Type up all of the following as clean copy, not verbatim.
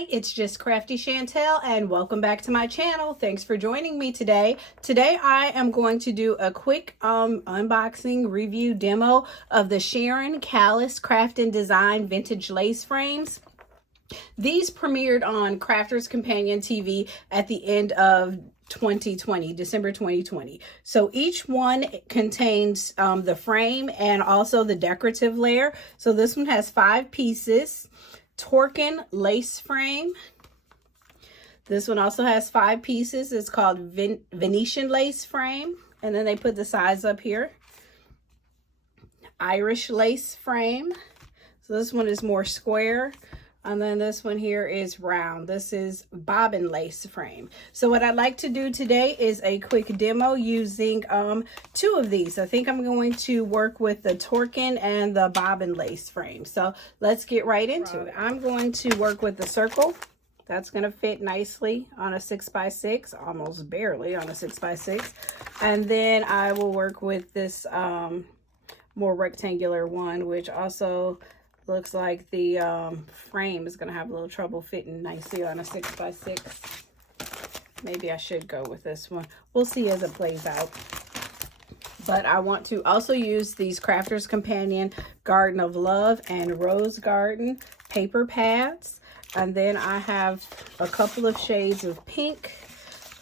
Hi, it's just Crafty Chantel and welcome back to my channel. Thanks for joining me today. Today I am going to do a quick unboxing review demo of the Sharon Callis Craft and Design Vintage Lace Frames. These premiered on Crafters Companion TV at the end of 2020, December 2020. So each one contains the frame and also the decorative layer. So this one has 5 pieces. Torkin lace frame. This one also has 5 pieces. It's called Venetian lace frame. And then they put the size up here. Irish lace frame. So this one is more square. And then this one here is round. This is bobbin lace frame. So what I'd like to do today is a quick demo using 2 of these. I think I'm going to work with the Torkin and the bobbin lace frame. So let's get right into it. I'm going to work with the circle. That's going to fit nicely on a 6x6, almost barely on a 6x6. And then I will work with this more rectangular one, which also looks like the frame is going to have a little trouble fitting nicely on a 6x6. Maybe I should go with this one. We'll see as it plays out. But I want to also use these Crafters Companion Garden of Love and Rose Garden paper pads. And then I have a couple of shades of pink,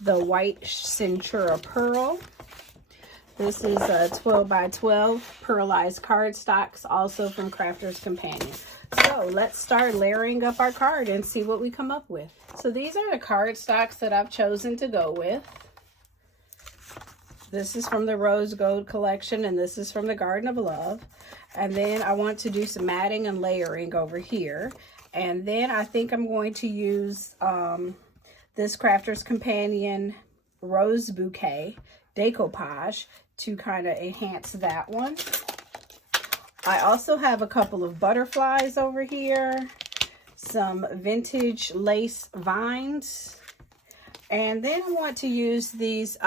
the white Centura Pearl. This is a 12x12 pearlized cardstocks, also from Crafters Companion. So let's start layering up our card and see what we come up with. So these are the cardstocks that I've chosen to go with. This is from the Rose Gold collection, and this is from the Garden of Love. And then I want to do some matting and layering over here. And then I think I'm going to use this Crafters Companion Rose Bouquet decoupage to kind of enhance that one. I also have a couple of butterflies over here, some vintage lace vines, and then I want to use these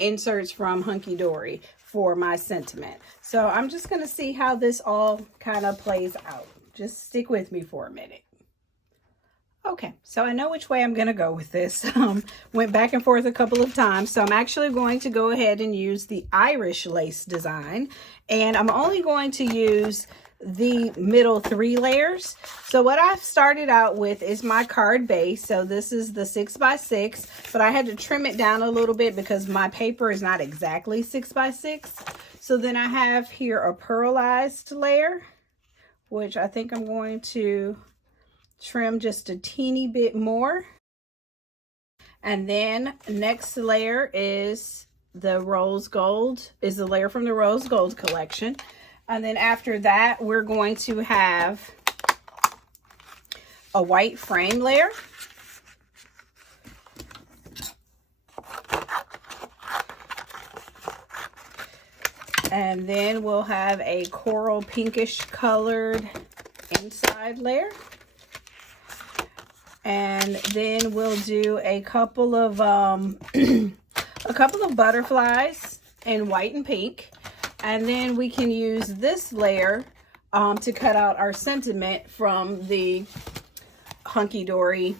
inserts from Hunky Dory for my sentiment. So I'm just going to see how this all kind of plays out. Just stick with me for a minute. Okay, so I know which way I'm going to go with this. Went back and forth a couple of times. So I'm actually going to go ahead and use the Irish lace design. And I'm only going to use the middle 3 layers. So what I've started out with is my card base. So this is the 6x6, but I had to trim it down a little bit because my paper is not exactly 6x6. So then I have here a pearlized layer, which I think I'm going to trim just a teeny bit more. And then next layer is the rose gold, is the layer from the Rose Gold collection. And then after that, we're going to have a white frame layer. And then we'll have a coral pinkish colored inside layer. And then we'll do a couple of butterflies in white and pink. And then we can use this layer to cut out our sentiment from the Hunky Dory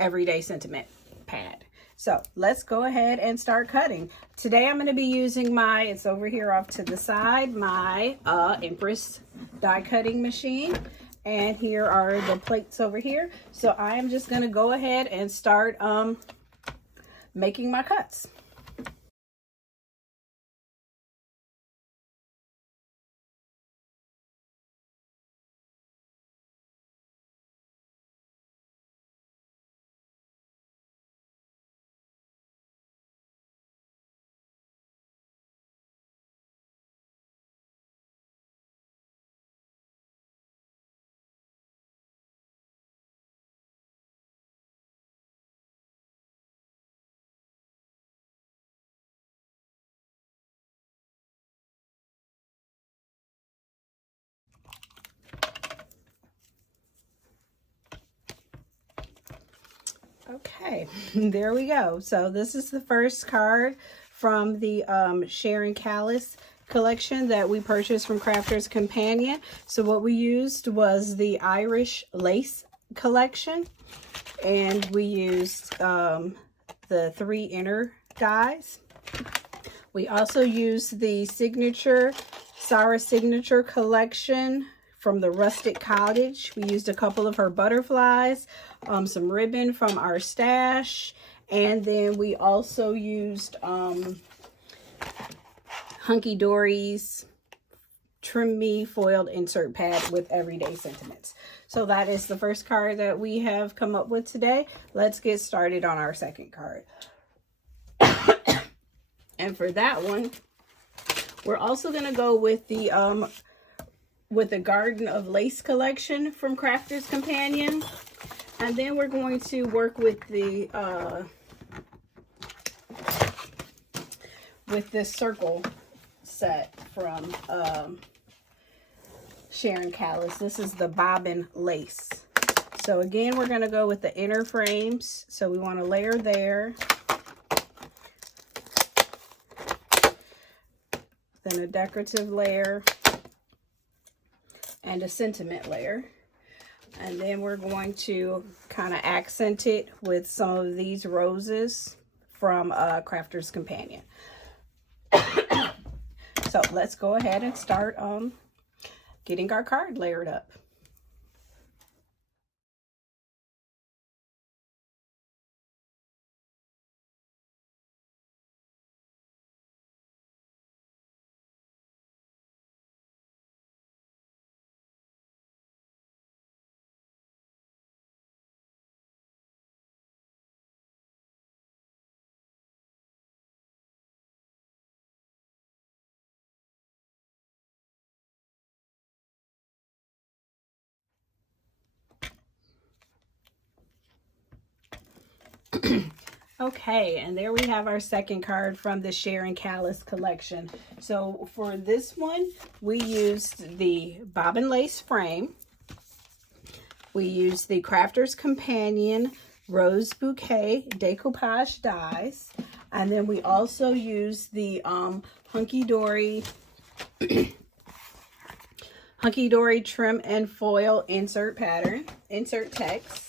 Everyday Sentiment pad. So let's go ahead and start cutting. Today I'm going to be using it's over here off to the side, my Empress die cutting machine. And here are the plates over here. So I am just going to go ahead and start making my cuts. Okay, there we go. So this is the first card from the Sharon Callis collection that we purchased from Crafters Companion. So what we used was the Irish lace collection, and we used the 3 inner dies. We also used the Sarah Signature collection from the Rustic Cottage. We used a couple of her butterflies, some ribbon from our stash, and then we also used Hunky Dory's Trim Me foiled insert pad with Everyday Sentiments. So that is the first card that we have come up with today. Let's get started on our second card. And for that one, we're also going to go with the Garden of Lace collection from Crafter's Companion. And then we're going to work with the with this circle set from Sharon Callis. This is the Bobbin Lace. So again, we're going to go with the inner frames. So we want to layer there. Then a decorative layer and a sentiment layer. And then we're going to kind of accent it with some of these roses from Crafter's Companion. So let's go ahead and start getting our card layered up. Okay, and there we have our second card from the Sharon Callis collection. So for this one, we used the Bobbin Lace frame. We used the Crafter's Companion Rose Bouquet Decoupage dies. And then we also used the Hunky Dory Trim and Foil insert text.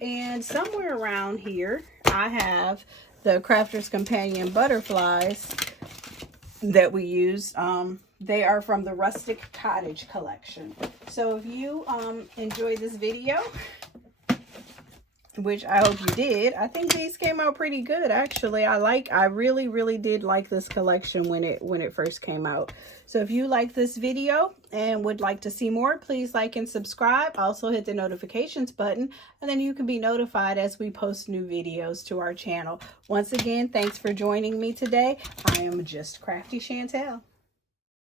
And somewhere around here, I have the Crafter's Companion butterflies that we use. They are from the Rustic Cottage collection. So if you enjoyed this video, which I hope you did, I think these came out pretty good, actually. I really did like this collection when it first came out. So if you like this video and would like to see more, please like and subscribe. Also hit the notifications button, and then you can be notified as we post new videos to our channel. Once again, thanks for joining me today. I am Just Crafty Chantel.